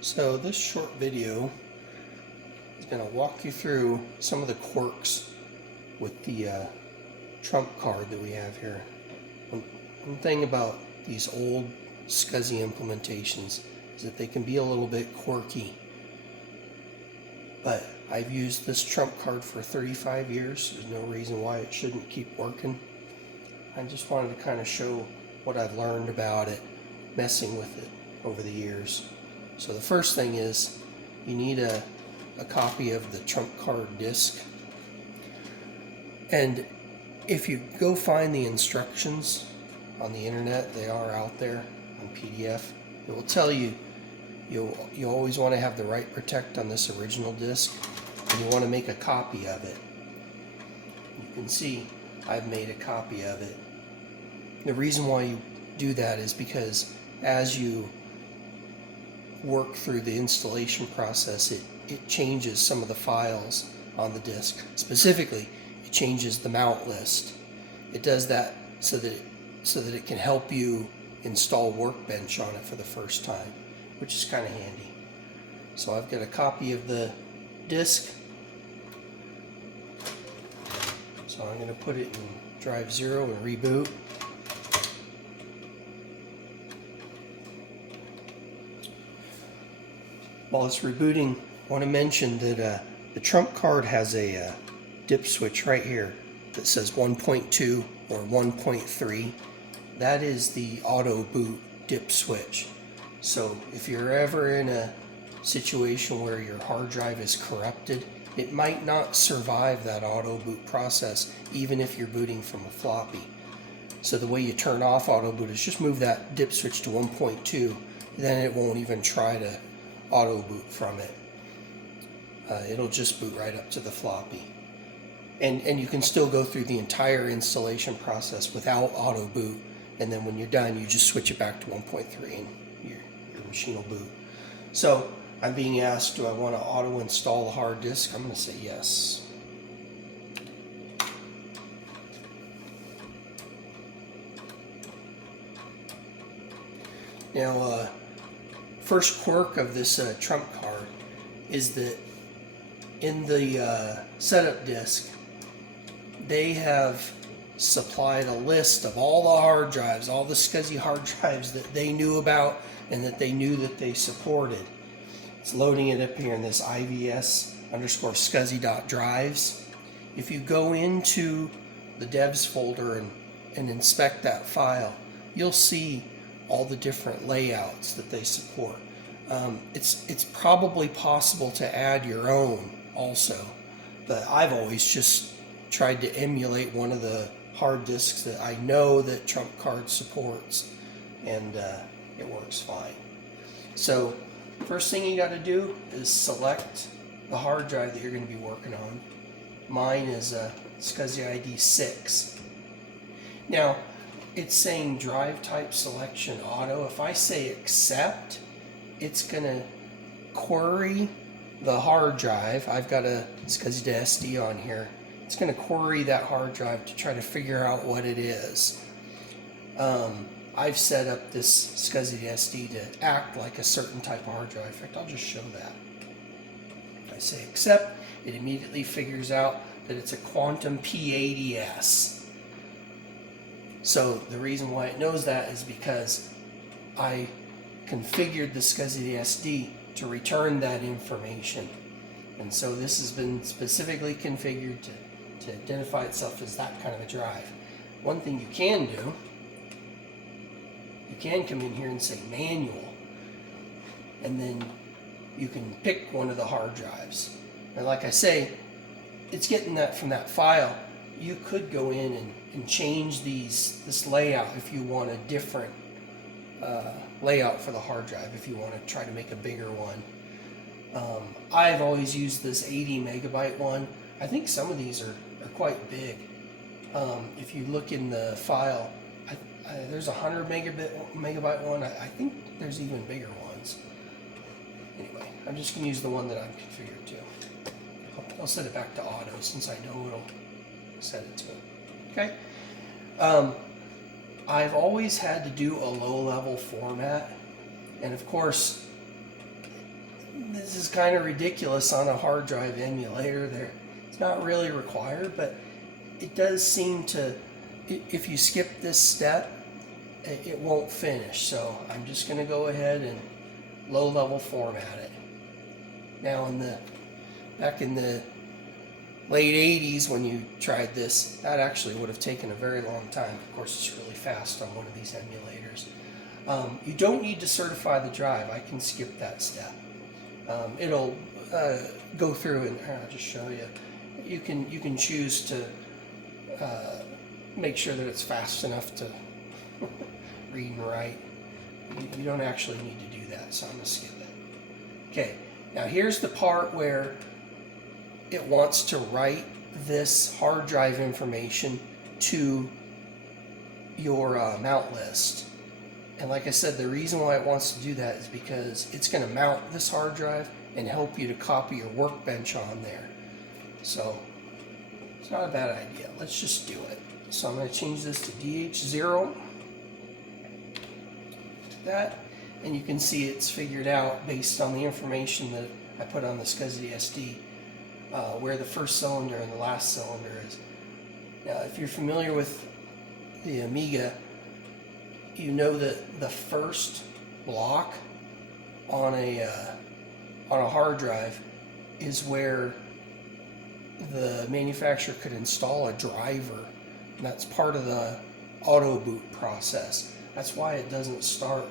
So this short video is going to walk you through some of the quirks with the TrumpCard that we have here. One thing about these old SCSI implementations is that they can be a little bit quirky. But I've used this TrumpCard for 35 years. There's no reason why it shouldn't keep working. I just wanted to kind of show what I've learned about it, messing with it over the years. So the first thing is you need a copy of the TrumpCard disk. And if you go find the instructions on the internet, they are out there on PDF, it will tell you you always want to have the write protect on this original disk, and you want to make a copy of it. You can see I've made a copy of it. The reason why you do that is because as you work through the installation process, it changes some of the files on the disk. Specifically, it changes the mount list. It does that so that it can help you install Workbench on it for the first time, which is kind of handy. So I've got a copy of the disk. So I'm going to put it in drive 0 and reboot. While it's rebooting, I want to mention that the TrumpCard has a dip switch right here that says 1.2 or 1.3. That is the auto boot dip switch. So if you're ever in a situation where your hard drive is corrupted, it might not survive that auto boot process even if you're booting from a floppy. So the way you turn off auto boot is just move that dip switch to 1.2, then it won't even try to auto boot from it. It'll just boot right up to the floppy. And you can still go through the entire installation process without auto boot, and then when you're done you just switch it back to 1.3 and your machine will boot. So I'm being asked, do I want to auto install a hard disk? I'm going to say yes. Now first quirk of this TrumpCard is that in the setup disk they have supplied a list of all the hard drives, all the SCSI hard drives that they knew about and that they knew that they supported. It's loading it up here in this ivs_scsi.drives. If you go into the devs folder and inspect that file, you'll see all the different layouts that they support. It's probably possible to add your own also, but I've always just tried to emulate one of the hard disks that I know that TrumpCard supports, and it works fine. So first thing you got to do is select the hard drive that you're going to be working on. Mine is a SCSI ID 6. Now it's saying drive type selection auto. If I say accept, it's going to query the hard drive. I've got a SCSI SD on here. It's going to query that hard drive to try to figure out what it is. I've set up this SCSI SD to act like a certain type of hard drive. In fact, I'll just show that. If I say accept, it immediately figures out that it's a Quantum P80S. So the reason why it knows that is because I configured the SCSI SD to return that information. And so this has been specifically configured to identify itself as that kind of a drive. One thing you can do, you can come in here and say manual, and then you can pick one of the hard drives. And like I say, it's getting that from that file. You could go in and change this layout if you want a different layout for the hard drive, if you want to try to make a bigger one. I've always used this 80 megabyte one. I think some of these are quite big. If you look in the file, there's a 100 megabyte one. I think there's even bigger ones. Anyway, I'm just going to use the one that I'm configured to. I'll set it back to auto since I know it'll set it to it. Okay. I've always had to do a low-level format, and of course kind of ridiculous on a hard drive emulator there. It's not really required, but it does seem to, if you skip this step, it won't finish. So I'm just going to go ahead and low-level format it. Now back in the late 80s when you tried this, that actually would have taken a very long time. Of course, it's really fast on one of these emulators. You don't need to certify the drive. I can skip that step. It'll go through and I'll just show you. You can choose to make sure that it's fast enough to read and write. You don't actually need to do that, so I'm going to skip it. Okay, now here's the part where it wants to write this hard drive information to your mount list. And like I said, the reason why it wants to do that is because it's going to mount this hard drive and help you to copy your workbench on there. So it's not a bad idea. Let's just do it. So I'm going to change this to DH0. That, and you can see it's figured out based on the information that I put on the SCSI SD where the first cylinder and the last cylinder is. Now, if you're familiar with the Amiga, you know that the first block on a hard drive is where the manufacturer could install a driver, and that's part of the auto boot process. That's why it doesn't start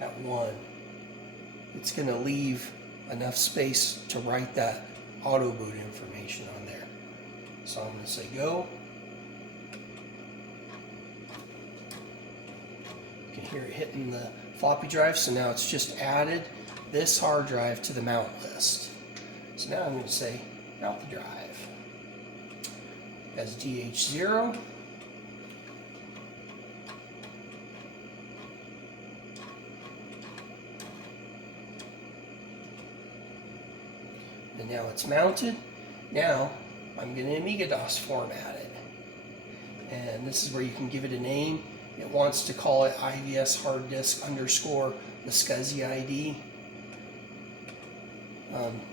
at 1. It's going to leave enough space to write that auto boot information on there. So I'm going to say go. You can hear it hitting the floppy drive, so now it's just added this hard drive to the mount list. So now I'm going to say mount the drive as DH0. And now it's mounted. Now I'm going to Amiga DOS format it. And this is where you can give it a name. It wants to call it IVS hard disk underscore the SCSI ID.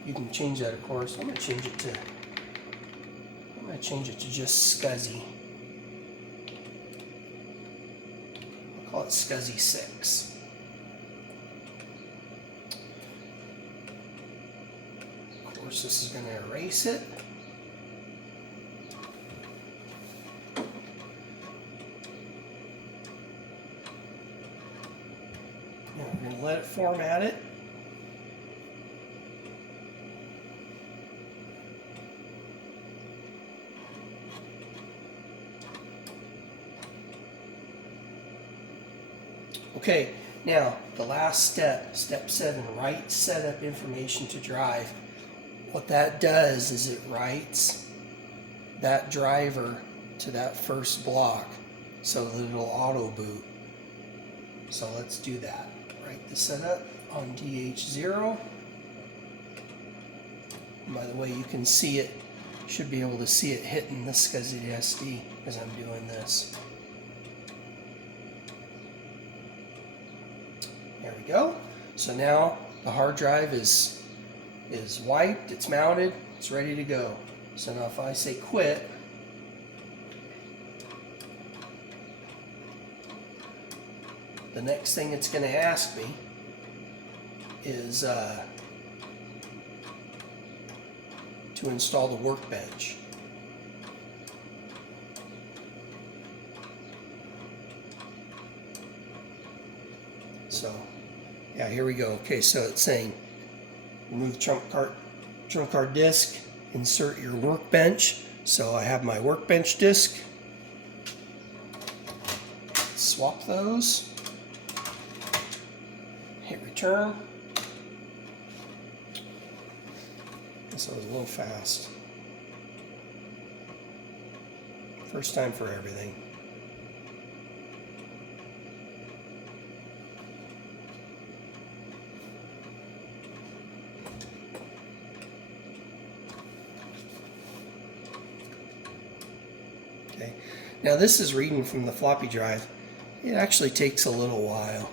You can change that, of course. I'm going to change it to just SCSI. I'll call it SCSI 6. Of course, this is going to erase it. Now we're going to let it format it. Okay, now the last step, step 7, write setup information to drive. What that does is it writes that driver to that first block so that it'll auto boot. So let's do that. Write the setup on DH0. And by the way, you can see it, should be able to see it hitting the SCSI SD as I'm doing this. There we go. So now the hard drive is wiped, it's mounted, it's ready to go. So now if I say quit, the next thing it's going to ask me is to install the workbench. So yeah, here we go. Okay, so it's saying remove TrumpCard disk, insert your workbench. So I have my workbench disk. Swap those. Hit return. This was a little fast. First time for everything. Okay. Now this is reading from the floppy drive. It actually takes a little while.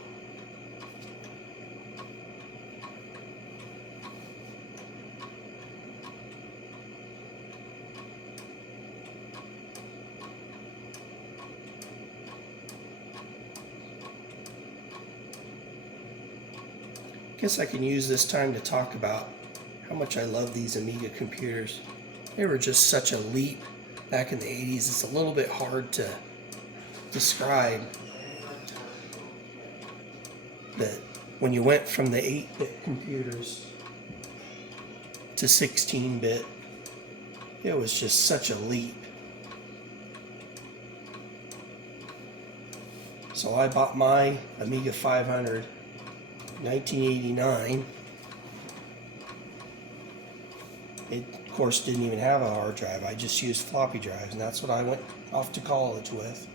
I guess I can use this time to talk about how much I love these Amiga computers. They were just such a leap back in the 80s. It's a little bit hard to describe that when you went from the 8-bit computers to 16-bit, it was just such a leap. So I bought my Amiga 500 in 1989. It, of course, didn't even have a hard drive. I just used floppy drives, and that's what I went off to college with.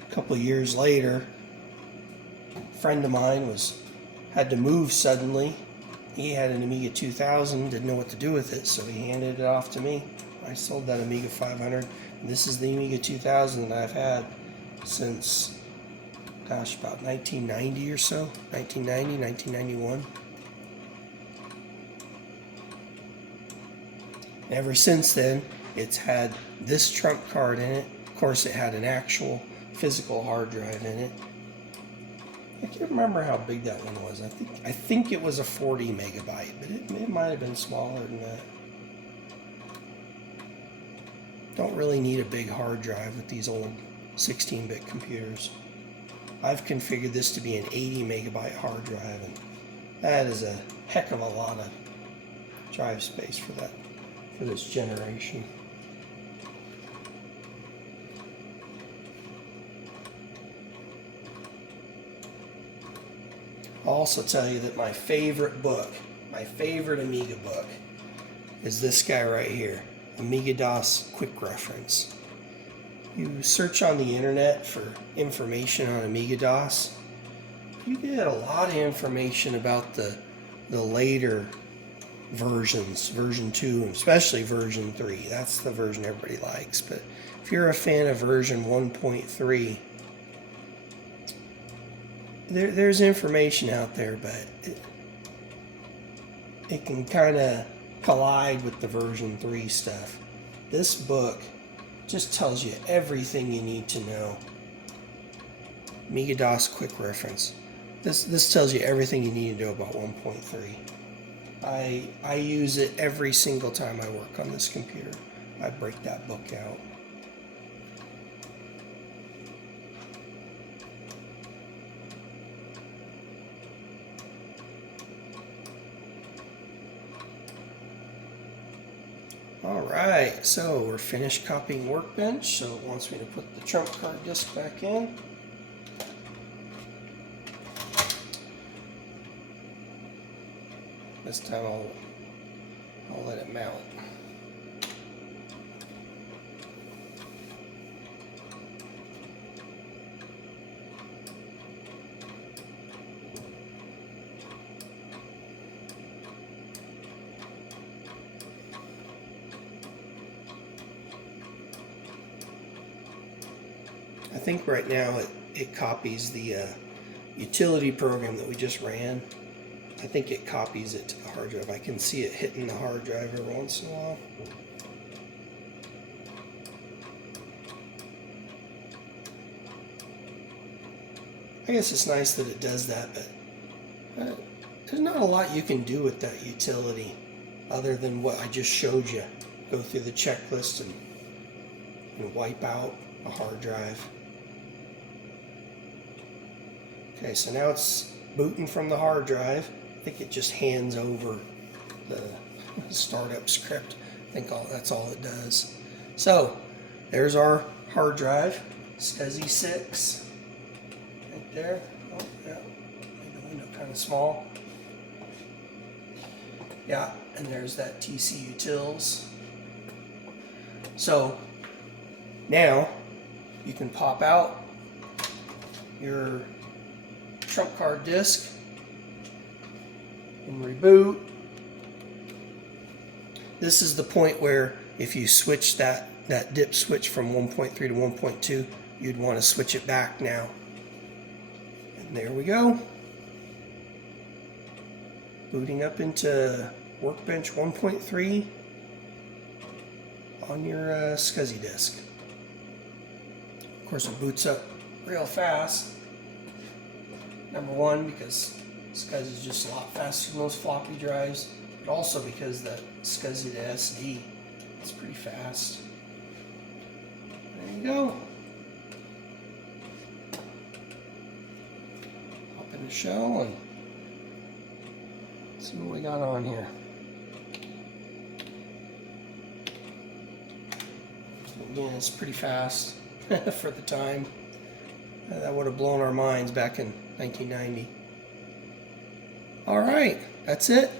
A couple of years later, a friend of mine had to move suddenly. He had an Amiga 2000, didn't know what to do with it, so he handed it off to me. I sold that Amiga 500. And this is the Amiga 2000 that I've had since, gosh, about 1990 or so. 1990, 1991. Ever since then, it's had this TrumpCard in it. Of course, it had an actual physical hard drive in it. I can't remember how big that one was. I think it was a 40 megabyte, but it might have been smaller than that. Don't really need a big hard drive with these old 16-bit computers. I've configured this to be an 80 megabyte hard drive, and that is a heck of a lot of drive space for this generation. I'll also tell you that my favorite book, my favorite Amiga book, is this guy right here, Amiga-DOS Quick Reference. You search on the internet for information on Amiga-DOS, you get a lot of information about the later versions, version 2, and especially version 3. That's the version everybody likes. But if you're a fan of version 1.3, there's information out there, but it can kind of collide with the version 3 stuff. This book just tells you everything you need to know. Amiga-DOS Quick Reference. This tells you everything you need to know about 1.3. I use it every single time I work on this computer. I break that book out. Alright, so we're finished copying Workbench, so it wants me to put the TrumpCard disk back in. This time I'll let it mount. I think right now it copies the utility program that we just ran. I think it copies it to the hard drive. I can see it hitting the hard drive every once in a while. I guess it's nice that it does that, but there's not a lot you can do with that utility other than what I just showed you. Go through the checklist and wipe out a hard drive. Okay, so now it's booting from the hard drive. I think it just hands over the startup script. I think that's all it does. So there's our hard drive, SCSI 6, right there. Oh yeah, made the window kind of small. Yeah, and there's that TC Utils. So now you can pop out your TrumpCard disk and reboot. This is the point where if you switch that dip switch from 1.3 to 1.2, you'd want to switch it back now. And there we go. Booting up into Workbench 1.3 on your SCSI disk. Of course, it boots up real fast. Number one, because SCSI is just a lot faster than those floppy drives, but also because the SCSI to SD is pretty fast. There you go. Hop in the show and see what we got on here. Again, it's pretty fast for the time. That would have blown our minds back in 1990. All right, that's it.